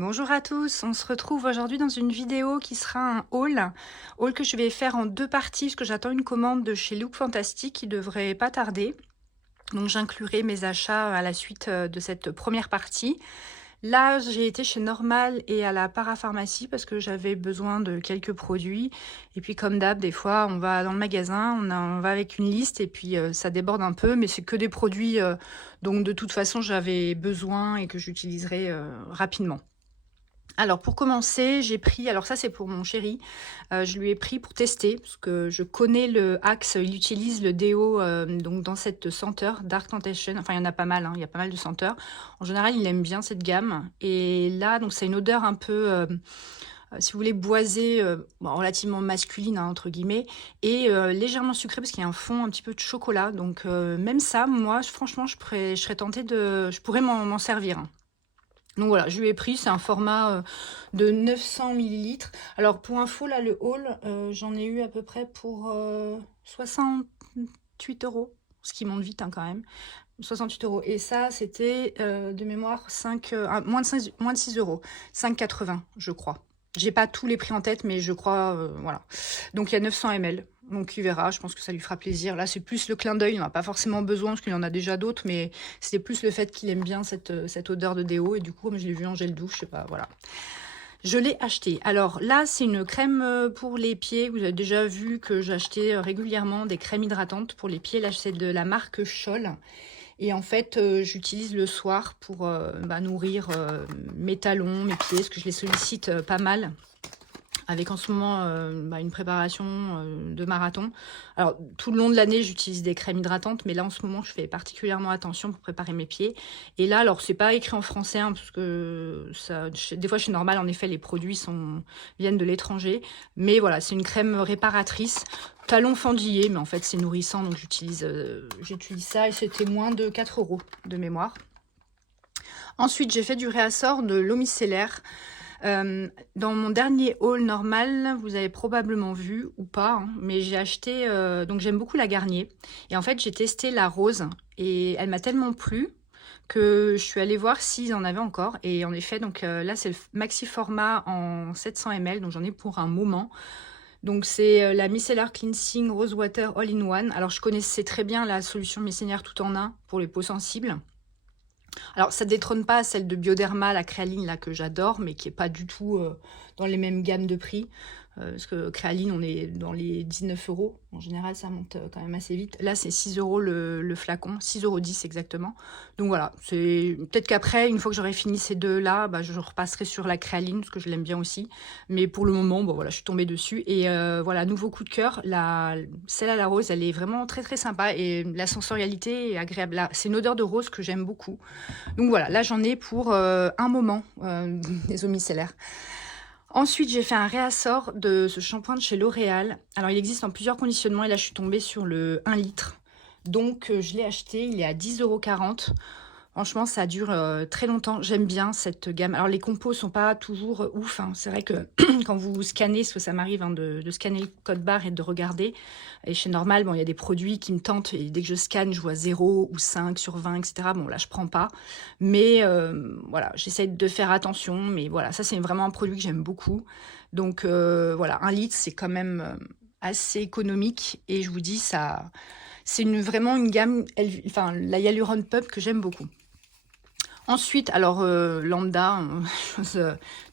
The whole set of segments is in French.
Bonjour à tous, on se retrouve aujourd'hui dans une vidéo qui sera un haul que je vais faire en deux parties parce que j'attends une commande de chez Look Fantastic qui devrait pas tarder. Donc j'inclurai mes achats à la suite de cette première partie. Là, j'ai été chez Normal et à la parapharmacie parce que j'avais besoin de quelques produits. Et puis comme d'hab, des fois, on va dans le magasin, on va avec une liste et puis ça déborde un peu, mais c'est que des produits donc de toute façon j'avais besoin et que j'utiliserai rapidement. Alors pour commencer, j'ai pris, alors ça c'est pour mon chéri, je lui ai pris pour tester, parce que je connais le Axe, il utilise le déo donc dans cette senteur Dark Temptation, enfin il y en a pas mal, hein, il y a pas mal de senteurs. En général il aime bien cette gamme, et là donc c'est une odeur un peu, si vous voulez, boisée, bon, relativement masculine hein, entre guillemets, et légèrement sucrée parce qu'il y a un fond un petit peu de chocolat, donc même ça, moi franchement je serais tentée je pourrais m'en servir, hein. Donc voilà, je lui ai pris, c'est un format de 900 millilitres. Alors pour info, là, le haul, j'en ai eu à peu près pour 68 euros, ce qui monte vite hein, quand même. 68 euros. Et ça, c'était de mémoire moins de 6 euros. 5,80, je crois. J'ai pas tous les prix en tête, mais je crois, voilà. Donc il y a 900 ml. Donc il verra, je pense que ça lui fera plaisir. Là, c'est plus le clin d'œil, il n'en a pas forcément besoin parce qu'il en a déjà d'autres, mais c'était plus le fait qu'il aime bien cette odeur de déo. Et du coup, comme je l'ai vu en gel douche, je sais pas, voilà. Je l'ai acheté. Alors là, c'est une crème pour les pieds. Vous avez déjà vu que j'achetais régulièrement des crèmes hydratantes pour les pieds. Là, c'est de la marque Scholl. Et en fait, j'utilise le soir pour nourrir mes talons, mes pieds, parce que je les sollicite pas mal. Avec en ce moment une préparation de marathon. Alors tout le long de l'année, j'utilise des crèmes hydratantes, mais là en ce moment, je fais particulièrement attention pour préparer mes pieds. Et là, alors c'est pas écrit en français, hein, parce que des fois chez Normal, en effet, les produits viennent de l'étranger. Mais voilà, c'est une crème réparatrice, talon fendillé, mais en fait c'est nourrissant, donc j'utilise ça et c'était moins de 4 euros de mémoire. Ensuite, j'ai fait du réassort de l'eau micellaire. Dans mon dernier haul normal, vous avez probablement vu ou pas, hein, mais j'ai acheté, donc j'aime beaucoup la Garnier. Et en fait, j'ai testé la rose et elle m'a tellement plu que je suis allée voir s'ils en avaient encore. Et en effet, donc là, c'est le maxi format en 700 ml, donc j'en ai pour un moment. Donc c'est la Micellar Cleansing Rose Water All-in-One. Alors je connaissais très bien la solution micellaire tout en un pour les peaux sensibles. Alors, ça ne détrône pas celle de Bioderma, la créaline, là, que j'adore, mais qui n'est pas du tout dans les mêmes gammes de prix. Parce que créaline, on est dans les 19 euros. En général, ça monte quand même assez vite. Là, c'est 6 euros le flacon, 6,10 € exactement. Donc voilà, peut-être qu'après, une fois que j'aurai fini ces deux-là, je repasserai sur la créaline, parce que je l'aime bien aussi. Mais pour le moment, bon, voilà, je suis tombée dessus. Et voilà, nouveau coup de cœur, celle à la rose, elle est vraiment très très sympa. Et la sensorialité est agréable. C'est une odeur de rose que j'aime beaucoup. Donc voilà, là j'en ai pour un moment des eaux micellaires. Ensuite, j'ai fait un réassort de ce shampoing de chez L'Oréal. Alors, il existe en plusieurs conditionnements et là, je suis tombée sur le 1 litre. Donc, je l'ai acheté, il est à 10,40 €. Franchement, ça dure très longtemps. J'aime bien cette gamme. Alors, les compos sont pas toujours ouf, hein. C'est vrai que quand vous scannez, parce que ça m'arrive hein, de scanner le code barre et de regarder. Et chez Normal, bon, il y a des produits qui me tentent. Et dès que je scanne, je vois 0 ou 5 sur 20, etc. Bon, là, je prends pas. Mais voilà, j'essaie de faire attention. Mais voilà, ça, c'est vraiment un produit que j'aime beaucoup. Donc, voilà, 1 litre, c'est quand même assez économique. Et je vous dis, ça, c'est vraiment une gamme, enfin, la Hyaluron Pump que j'aime beaucoup. Ensuite, alors lambda, chose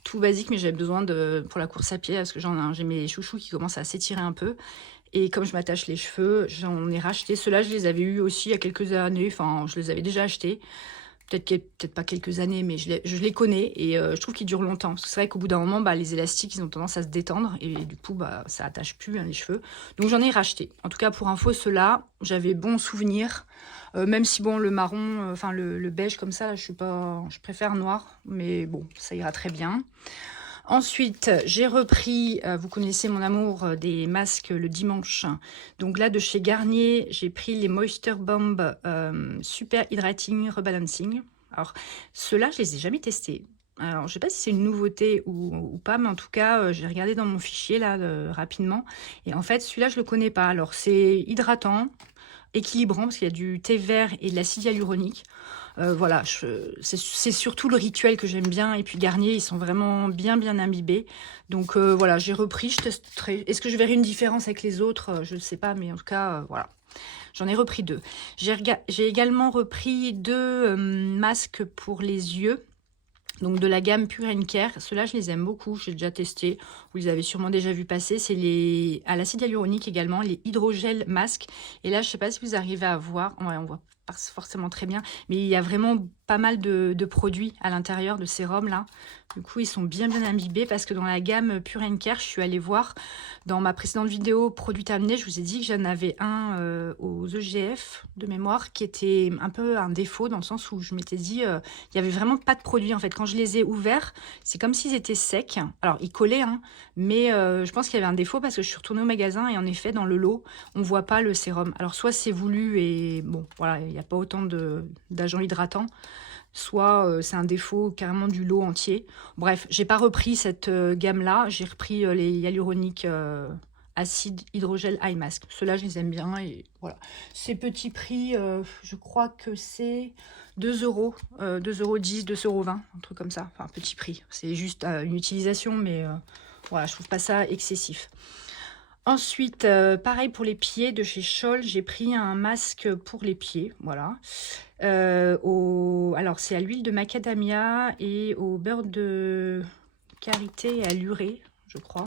tout basique, mais j'avais besoin pour la course à pied, parce que j'ai mes chouchous qui commencent à s'étirer un peu. Et comme je m'attache les cheveux, j'en ai racheté. Ceux-là, je les avais eus aussi il y a quelques années, enfin, je les avais déjà achetés. Peut-être pas quelques années, mais je les connais et je trouve qu'ils durent longtemps. Parce que c'est vrai qu'au bout d'un moment, les élastiques, ils ont tendance à se détendre et du coup, ça attache plus hein, les cheveux. Donc j'en ai racheté. En tout cas, pour info, ceux-là, j'avais bon souvenir. Même si bon, le marron, enfin le beige comme ça, là, je préfère noir, mais bon, ça ira très bien. Ensuite, j'ai repris, vous connaissez mon amour des masques le dimanche. Donc là, de chez Garnier, j'ai pris les Moisture Bomb Super Hydrating Rebalancing. Alors, ceux-là, je les ai jamais testés. Alors, je sais pas si c'est une nouveauté ou pas, mais en tout cas, j'ai regardé dans mon fichier là rapidement. Et en fait, celui-là, je le connais pas. Alors, c'est hydratant équilibrant parce qu'il y a du thé vert et de l'acide hyaluronique. Voilà, c'est surtout le rituel que j'aime bien. Et puis Garnier, ils sont vraiment bien imbibés. Donc voilà, j'ai repris, je testerai. Est-ce que je verrai une différence avec les autres? Je ne sais pas, mais en tout cas, voilà. J'en ai repris 2. J'ai également repris 2 masques pour les yeux. Donc de la gamme Pure Care. Ceux-là, je les aime beaucoup. J'ai déjà testé. Vous les avez sûrement déjà vu passer. C'est les à l'acide hyaluronique également, les hydrogel masques. Et là, je ne sais pas si vous arrivez à voir. Ouais, on voit pas forcément très bien. Mais il y a vraiment pas mal de produits à l'intérieur de sérums là. Du coup, ils sont bien imbibés parce que dans la gamme Pure Care, je suis allée voir dans ma précédente vidéo produits terminés, je vous ai dit que j'en avais un aux EGF de mémoire qui était un peu un défaut dans le sens où je m'étais dit il y avait vraiment pas de produit en fait. Quand je les ai ouverts, c'est comme s'ils étaient secs. Alors, ils collaient, hein, mais je pense qu'il y avait un défaut parce que je suis retournée au magasin et en effet, dans le lot, on voit pas le sérum. Alors, soit c'est voulu et bon, voilà, il n'y a pas autant d'agents hydratants, soit c'est un défaut carrément du lot entier. Bref, j'ai pas repris cette gamme-là. J'ai repris les hyaluroniques acide hydrogel eye mask. Ceux-là, je les aime bien et voilà. Ces petits prix, je crois que c'est 2 euros, 2,10 €, 2,20 €, un truc comme ça. Enfin, petit prix. C'est juste une utilisation, mais voilà, je trouve pas ça excessif. Ensuite, pareil pour les pieds de chez Scholl, j'ai pris un masque pour les pieds, voilà. Alors, c'est à l'huile de macadamia et au beurre de karité et à l'urée, je crois.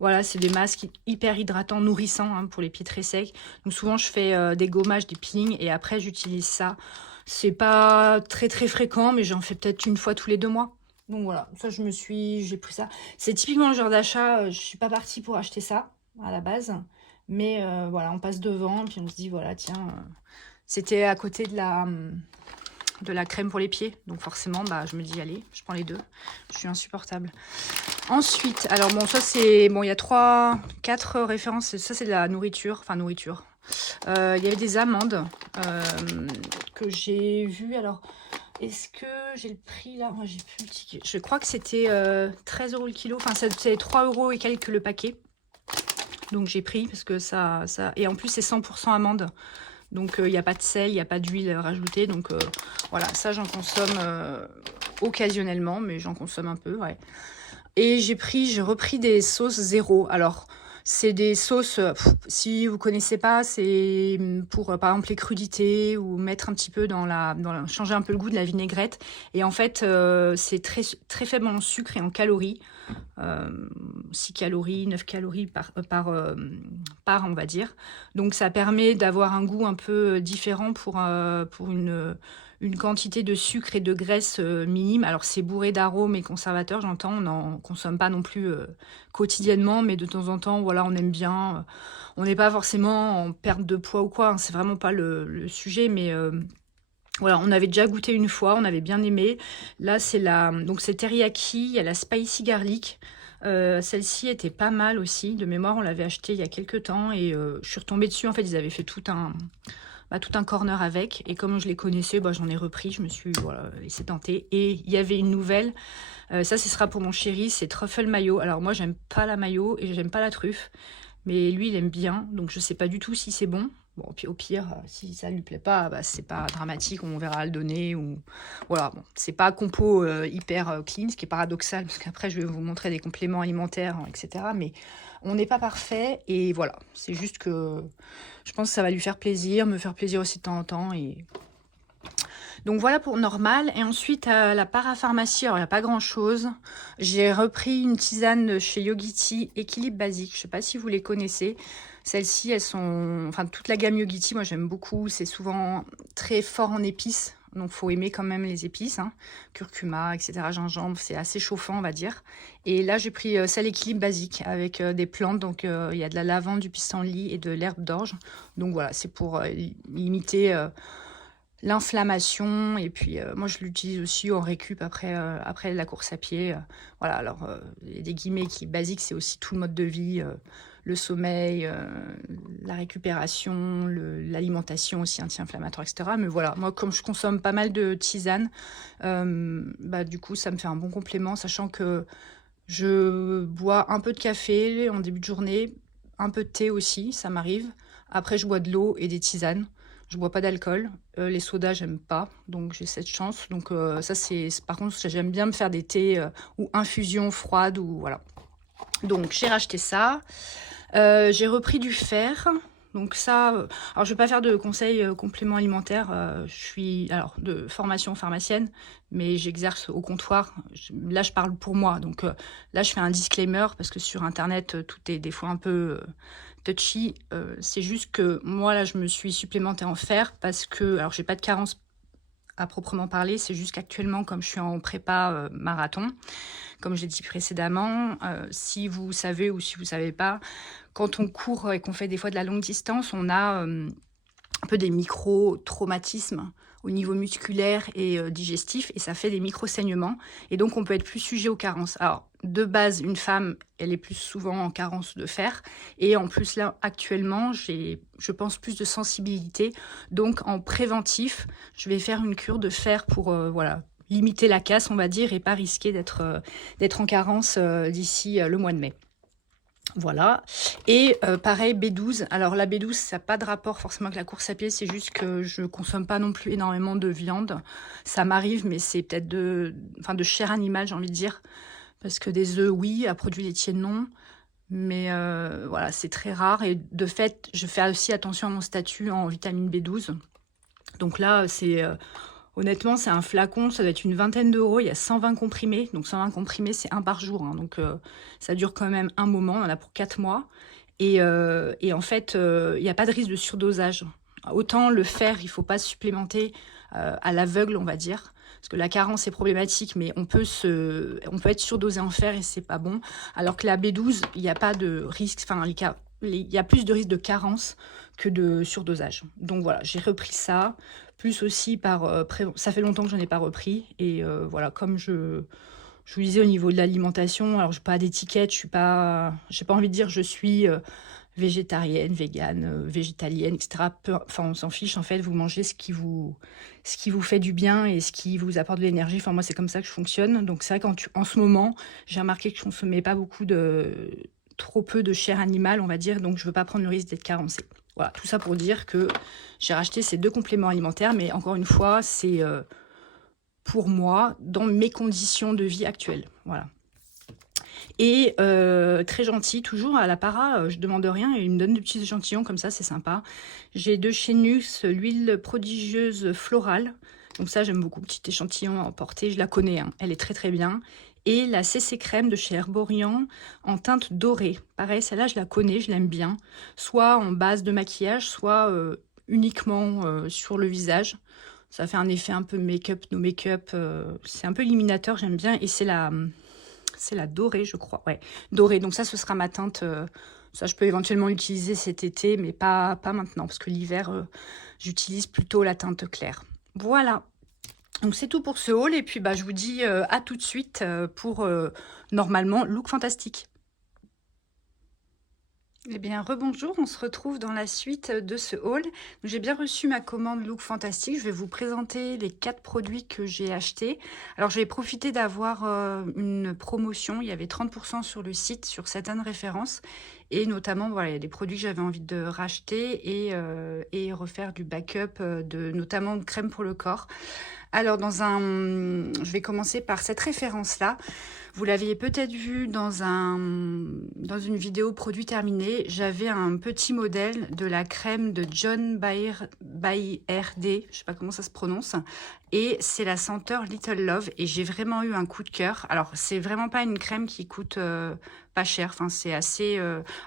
Voilà, c'est des masques hyper hydratants, nourrissants hein, pour les pieds très secs. Donc souvent, je fais des gommages, des peelings et après, j'utilise ça. C'est pas très fréquent, mais j'en fais peut-être une fois tous les 2 mois. Donc voilà, ça, j'ai pris ça. C'est typiquement le genre d'achat, je suis pas partie pour acheter ça à la base. Mais voilà, on passe devant, puis on se dit, voilà, tiens, c'était à côté de la crème pour les pieds. Donc forcément, bah, je me dis, allez, je prends les 2. Je suis insupportable. Ensuite, alors bon, ça c'est... Bon, il y a 4 références. Ça, c'est de la nourriture. Enfin, nourriture. Il y avait des amandes que j'ai vues. Alors, est-ce que j'ai le prix là? Moi, j'ai plus le ticket. Je crois que c'était 13 € le kilo. Enfin, c'était 3 € et quelques le paquet. Donc j'ai pris parce que ça... Et en plus, c'est 100% amande. Donc il n'y a pas de sel, il n'y a pas d'huile rajoutée. Donc voilà, ça j'en consomme occasionnellement, mais j'en consomme un peu, ouais. Et j'ai repris des sauces zéro. Alors, c'est des sauces, si vous connaissez pas, c'est pour par exemple les crudités ou mettre un petit peu changer un peu le goût de la vinaigrette. Et en fait, c'est très faible en sucre et en calories. 6 calories, 9 calories par, on va dire. Donc ça permet d'avoir un goût un peu différent pour une quantité de sucre et de graisse minime. Alors c'est bourré d'arômes et conservateurs, j'entends, on n'en consomme pas non plus quotidiennement, mais de temps en temps, voilà, on aime bien. On n'est pas forcément en perte de poids ou quoi, hein, c'est vraiment pas le sujet, mais... voilà, on avait déjà goûté une fois, on avait bien aimé. Là, donc c'est teriyaki, il y a la spicy garlic. Celle-ci était pas mal aussi. De mémoire, on l'avait achetée il y a quelques temps et je suis retombée dessus. En fait, ils avaient fait tout un corner avec. Et comme je les connaissais, j'en ai repris. Je me suis laissé tenter. Et il y avait une nouvelle. Ça, ce sera pour mon chéri. C'est truffle mayo. Alors moi, j'aime pas la mayo et j'aime pas la truffe. Mais lui, il aime bien. Donc je sais pas du tout si c'est bon. Bon, puis au pire, si ça lui plaît pas, c'est pas dramatique, on verra le donner. Ou... Voilà, bon, c'est pas compo hyper clean, ce qui est paradoxal, parce qu'après, je vais vous montrer des compléments alimentaires, etc. Mais on n'est pas parfait, et voilà. C'est juste que je pense que ça va lui faire plaisir, me faire plaisir aussi de temps en temps. Et... Donc voilà pour normal. Et ensuite, à la parapharmacie, alors il n'y a pas grand-chose. J'ai repris une tisane de chez Yogiti, Équilibre Basique. Je ne sais pas si vous les connaissez. Celles-ci, elles sont... Enfin, toute la gamme Yogiti, moi j'aime beaucoup. C'est souvent très fort en épices. Donc, il faut aimer quand même les épices. Hein. Curcuma, etc., gingembre, c'est assez chauffant, on va dire. Et là, j'ai pris celle Équilibre Basique avec des plantes. Donc, il y a de la lavande, du pissenlit et de l'herbe d'orge. Donc, voilà, c'est pour limiter... l'inflammation et puis moi je l'utilise aussi en récup après la course à pied. Voilà, alors des guillemets qui basiques, c'est aussi tout le mode de vie, le sommeil, la récupération, l'alimentation aussi anti-inflammatoire, etc. Mais voilà, moi comme je consomme pas mal de tisanes, du coup ça me fait un bon complément, sachant que je bois un peu de café en début de journée, un peu de thé aussi, ça m'arrive. Après je bois de l'eau et des tisanes. Je bois pas d'alcool. Les sodas, j'aime pas, donc j'ai cette chance. Donc ça, par contre, j'aime bien me faire des thés ou infusions froides ou voilà. Donc j'ai racheté ça. J'ai repris du fer. Donc ça, alors je vais pas faire de conseils compléments alimentaires. Je suis alors de formation pharmacienne, mais j'exerce au comptoir. Là, je parle pour moi. Donc là, je fais un disclaimer parce que sur Internet, tout est des fois un peu touchy. C'est juste que moi, là, je me suis supplémentée en fer parce que, alors j'ai pas de carence à proprement parler, c'est juste qu'actuellement, comme je suis en prépa marathon, comme je l'ai dit précédemment, si vous savez ou si vous savez pas, quand on court et qu'on fait des fois de la longue distance, on a un peu des micro-traumatismes au niveau musculaire et digestif, et ça fait des micro-saignements, et donc on peut être plus sujet aux carences. Alors, de base, une femme, elle est plus souvent en carence de fer, et en plus là, actuellement, j'ai, je pense, plus de sensibilité, donc en préventif, je vais faire une cure de fer pour, voilà, limiter la casse, on va dire, et pas risquer d'être en carence d'ici le mois de mai. Voilà. Et pareil, B12. Alors la B12, ça n'a pas de rapport forcément avec la course à pied, c'est juste que je consomme pas non plus énormément de viande. Ça m'arrive, mais c'est peut-être de chair animale, j'ai envie de dire. Parce que des œufs, oui, à produits laitiers, non. Mais voilà, c'est très rare. Et de fait, je fais aussi attention à mon statut en vitamine B12. Donc là, honnêtement, c'est un flacon, ça doit être une vingtaine d'euros. Il y a 120 comprimés. Donc 120 comprimés, c'est un par jour, hein. Donc ça dure quand même un moment. On en a pour 4 mois. Et en fait, il n'y a pas de risque de surdosage. Autant le fer, il ne faut pas se supplémenter à l'aveugle, on va dire. Parce que la carence est problématique, mais on peut être surdosé en fer et c'est pas bon. Alors que la B12, il n'y a pas de risque. Enfin, il y a plus de risque de carence que de surdosage. Donc voilà, j'ai repris ça. Plus aussi ça fait longtemps que j'en ai pas repris. Et voilà, comme je vous disais au niveau de l'alimentation, alors je n'ai pas d'étiquette, j'ai pas envie de dire je suis végétarienne, végane, végétalienne, etc. Enfin, on s'en fiche en fait, vous mangez ce qui vous fait du bien et ce qui vous apporte de l'énergie. Enfin, moi, c'est comme ça que je fonctionne. Donc, c'est vrai qu'en ce moment, j'ai remarqué que je consommais pas trop peu de chair animale, on va dire, donc je veux pas prendre le risque d'être carencée. Voilà, tout ça pour dire que j'ai racheté ces 2 compléments alimentaires, mais encore une fois, c'est pour moi, dans mes conditions de vie actuelles. Voilà. Et très gentil, toujours à la para, je demande rien et il me donne des petits échantillons comme ça, c'est sympa. J'ai de chez Nux, l'huile prodigieuse florale. Donc ça, j'aime beaucoup, petit échantillon à emporter, je la connais, hein. Elle est très très bien. Et la CC crème de chez Herborian en teinte dorée. Pareil, celle-là, je la connais, je l'aime bien. Soit en base de maquillage, soit uniquement sur le visage. Ça fait un effet un peu make-up, no make-up. C'est un peu illuminateur, j'aime bien. Et c'est la dorée, je crois. Ouais, dorée. Donc ça, ce sera ma teinte. Ça, je peux éventuellement l'utiliser cet été, mais pas maintenant. Parce que l'hiver, j'utilise plutôt la teinte claire. Voilà. Donc c'est tout pour ce haul. Et puis, bah, je vous dis à tout de suite pour, normalement, Look Fantastique. Eh bien, rebonjour, on se retrouve dans la suite de ce haul. J'ai bien reçu ma commande Look Fantastique. Je vais vous présenter les 4 produits que j'ai achetés. Alors, j'ai profité d'avoir une promotion. Il y avait 30% sur le site, sur certaines références. Et notamment, voilà, il y a des produits que j'avais envie de racheter et refaire du backup, notamment de crème pour le corps. Alors, je vais commencer par cette référence-là. Vous l'aviez peut-être vu dans une vidéo produit terminé. J'avais un petit modèle de la crème de John Bayard, je sais pas comment ça se prononce. Et c'est la senteur Little Love. Et j'ai vraiment eu un coup de cœur. Alors, c'est vraiment pas une crème qui coûte pas cher. Enfin, c'est assez...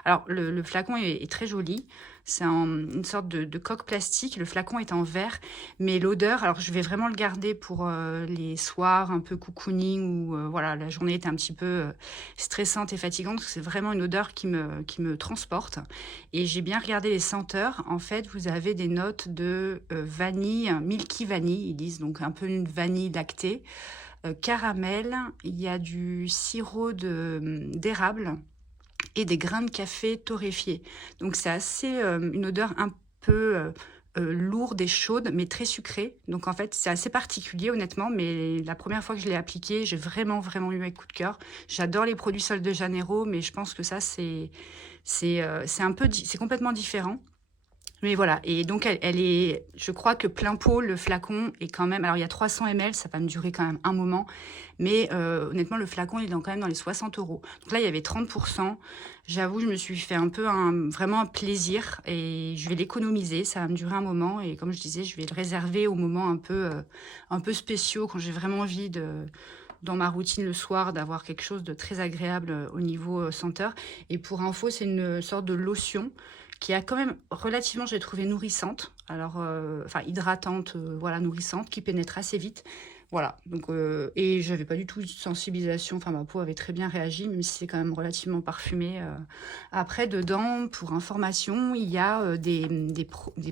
Alors, le flacon est très joli. C'est une sorte de coque plastique. Le flacon est en verre. Mais l'odeur, alors je vais vraiment le garder pour les soirs un peu cocooning où voilà, la journée est un petit peu stressante et fatigante. C'est vraiment une odeur qui me transporte. Et j'ai bien regardé les senteurs. En fait, vous avez des notes de vanille, milky vanille, ils disent, donc un peu une vanille lactée. Caramel, il y a du sirop d'érable et des grains de café torréfiés. Donc c'est assez une odeur un peu lourde et chaude, mais très sucrée. Donc en fait, c'est assez particulier honnêtement, mais la première fois que je l'ai appliqué, j'ai vraiment, vraiment eu un coup de cœur. J'adore les produits Sol de Janeiro, mais je pense que ça, c'est complètement différent. Mais voilà, et donc elle est, je crois que plein pot, le flacon est quand même, alors il y a 300 ml, ça va me durer quand même un moment, mais honnêtement, le flacon, il est quand même dans les 60 €. Donc là, il y avait 30%. J'avoue, je me suis fait un peu vraiment un plaisir et je vais l'économiser, ça va me durer un moment. Et comme je disais, je vais le réserver aux moments un peu spéciaux, quand j'ai vraiment envie dans ma routine le soir, d'avoir quelque chose de très agréable au niveau senteur. Et pour info, c'est une sorte de lotion qui a quand même relativement, j'ai trouvé, nourrissante. Alors, enfin, hydratante, voilà, nourrissante, qui pénètre assez vite. Voilà, donc, et j'avais pas du tout de sensibilisation, enfin, ma peau avait très bien réagi, même si c'est quand même relativement parfumé. Après, dedans, pour information, il y a des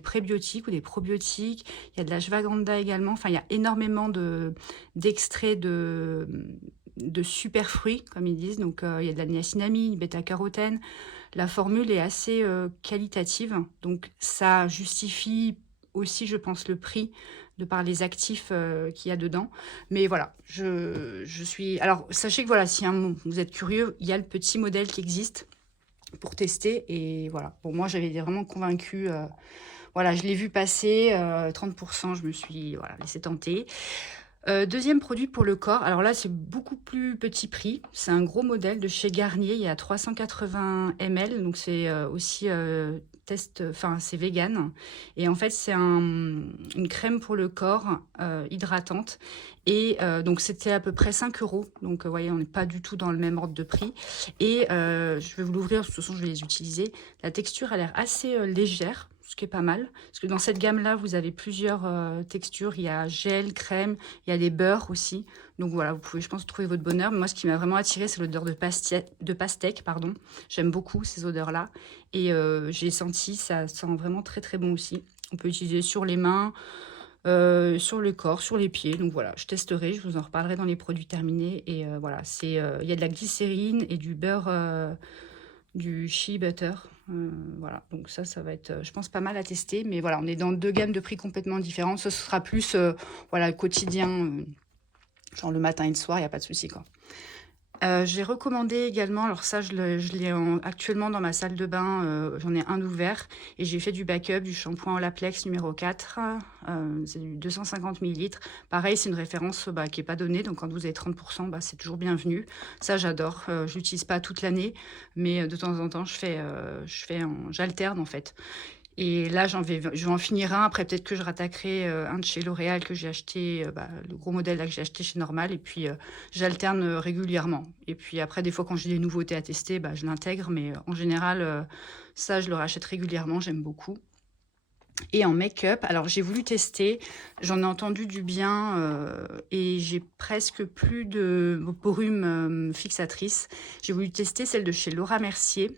prébiotiques ou des probiotiques, il y a de l'ashwagandha également, enfin, il y a énormément d'extraits de super fruits, comme ils disent. Donc, il y a de la niacinamide, bêta-carotène. La formule est assez qualitative, donc ça justifie aussi, je pense, le prix de par les actifs qu'il y a dedans. Mais voilà, je suis... Alors, sachez que voilà, si vous êtes curieux, il y a le petit modèle qui existe pour tester. Et voilà, bon, moi, j'avais été vraiment convaincue. Voilà, je l'ai vu passer, 30%, je me suis voilà, laissé tenter. Deuxième produit pour le corps, alors là c'est beaucoup plus petit prix, c'est un gros modèle de chez Garnier, il y a 380 ml, donc c'est aussi enfin c'est vegan, et en fait c'est une crème pour le corps hydratante, et donc c'était à peu près 5 €, donc vous voyez, on n'est pas du tout dans le même ordre de prix, et je vais vous l'ouvrir, de toute façon je vais les utiliser. La texture a l'air assez légère, ce qui est pas mal, parce que dans cette gamme-là, vous avez plusieurs textures. Il y a gel, crème, il y a des beurres aussi. Donc voilà, vous pouvez, je pense, trouver votre bonheur. Mais moi, ce qui m'a vraiment attiré, c'est l'odeur de pastèque, pardon. J'aime beaucoup ces odeurs-là. Et j'ai senti, ça sent vraiment très très bon aussi. On peut utiliser sur les mains, sur le corps, sur les pieds. Donc voilà, je testerai, je vous en reparlerai dans les produits terminés. Et voilà, il y a de la glycérine et du beurre, du shea butter. Voilà, donc ça va être, je pense, pas mal à tester. Mais voilà, on est dans deux gammes de prix complètement différentes. Ce sera plus voilà, quotidien, genre le matin et le soir, il n'y a pas de souci, quoi. J'ai recommandé également, alors ça je l'ai actuellement dans ma salle de bain, j'en ai un ouvert, et j'ai fait du backup du shampoing Olaplex numéro 4, c'est du 250 millilitres. Pareil, c'est une référence qui n'est pas donnée, donc quand vous avez 30%, c'est toujours bienvenu. Ça j'adore, je l'utilise pas toute l'année, mais de temps en temps j'alterne en fait. Et là, je vais en finir un. Après, peut-être que je rattaquerai un de chez L'Oréal que j'ai acheté, le gros modèle là que j'ai acheté chez Normal. Et puis, j'alterne régulièrement. Et puis après, des fois, quand j'ai des nouveautés à tester, je l'intègre. Mais en général, ça, je le rachète régulièrement. J'aime beaucoup. Et en make-up, alors j'ai voulu tester. J'en ai entendu du bien et j'ai presque plus de brume fixatrice. J'ai voulu tester celle de chez Laura Mercier.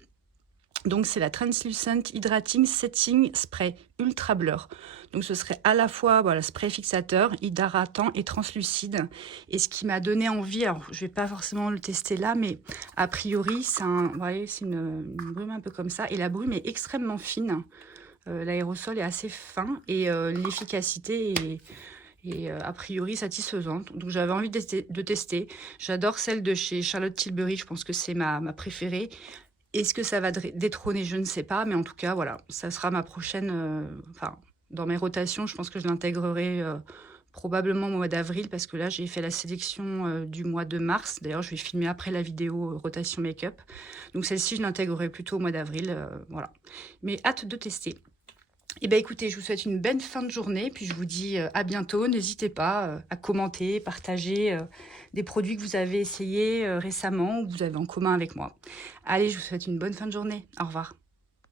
Donc, c'est la Translucent Hydrating Setting Spray Ultra Blur. Donc, ce serait à la fois voilà, spray fixateur, hydratant et translucide. Et ce qui m'a donné envie, alors je vais pas forcément le tester là, mais a priori, vous voyez, c'est une brume un peu comme ça. Et la brume est extrêmement fine. L'aérosol est assez fin et l'efficacité est a priori satisfaisante. Donc, j'avais envie de tester. J'adore celle de chez Charlotte Tilbury, je pense que c'est ma préférée. Est-ce que ça va détrôner? Je ne sais pas, mais en tout cas, voilà, ça sera ma prochaine... Enfin, dans mes rotations, je pense que je l'intégrerai probablement au mois d'avril, parce que là, j'ai fait la sélection du mois de mars. D'ailleurs, je vais filmer après la vidéo rotation make-up. Donc celle-ci, je l'intégrerai plutôt au mois d'avril, voilà. Mais hâte de tester. Eh bien, écoutez, je vous souhaite une belle fin de journée, puis je vous dis à bientôt. N'hésitez pas à commenter, partager des produits que vous avez essayés récemment ou que vous avez en commun avec moi. Allez, je vous souhaite une bonne fin de journée. Au revoir.